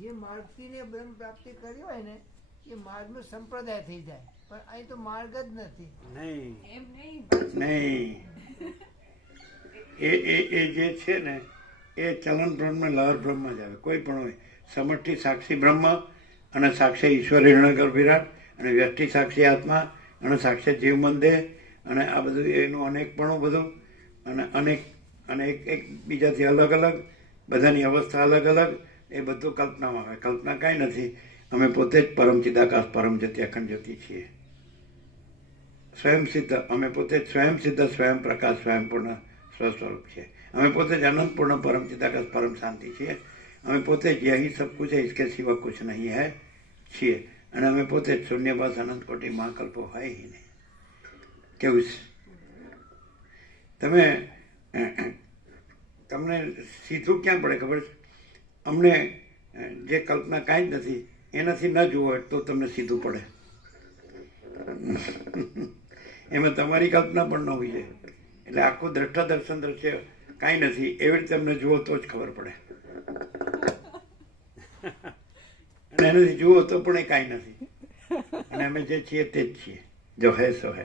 જે માર્ગથી ને બ્રહ્મ પ્રાપ્તિ કરી હોય ને એ માર્ગનો સંપ્રદાય થઈ જાય, પણ અહીં તો માર્ગ જ નથી. નહીં એ જે છે ને એ ચલન બ્રહ્મ લહર બ્રહ્મ જ આવે. કોઈ પણ હોય, સમષ્ટિ સાક્ષી બ્રહ્મ અને સાક્ષી ઈશ્વર હિરણ્યગર્ભ વિરાટ અને વ્યષ્ટિ સાક્ષી આત્મા અને સાક્ષી જીવ મંદે અને આ બધું એનું અનેકપણું બધું અને એક બીજાથી અલગ અલગ, બધાની અવસ્થા અલગ અલગ, એ બધું કલ્પનામાં આવે. કલ્પના કાંઈ નથી. અમે પોતે જ પરમ ચિદાકાશ પરમ જ્યોતિ અખંડ જ્યોતિ છીએ. સ્વયં સિદ્ધ, અમે પોતે જ સ્વયં સિદ્ધ, સ્વયં પ્રકાશ, સ્વયંપૂર્ણ સ્વસ્વરૂપ છીએ. અમે પોતે જ અનંતપૂર્ણ પરમ ચિદાકાશ પરમ શાંતિ છીએ. અમે પોતે જ યહી સબ કુછ है इसके सिवा कुछ नहीं है છીએ. અને અમે પોતે જ શૂન્યવાસ અનંત કોટી મહાકલ્પો હોય ही નહીં. કેવું છે? તમને સીધું ક્યાં પડે ખબર છે? અમને જે કલ્પના કાંઈ જ નથી એનાથી ન જુઓ તો તમને સીધું પડે. એમાં તમારી કલ્પના પણ ન હોવી જોઈએ. એટલે આખું દ્રષ્ટા દર્શન દ્રશ્ય કાંઈ નથી એવી રીતે તમને જુઓ તો જ ખબર પડે. અને એનાથી જુઓ તો પણ એ કાંઈ નથી. અને અમે જે છીએ તે જ છીએ. જો હે સો હે.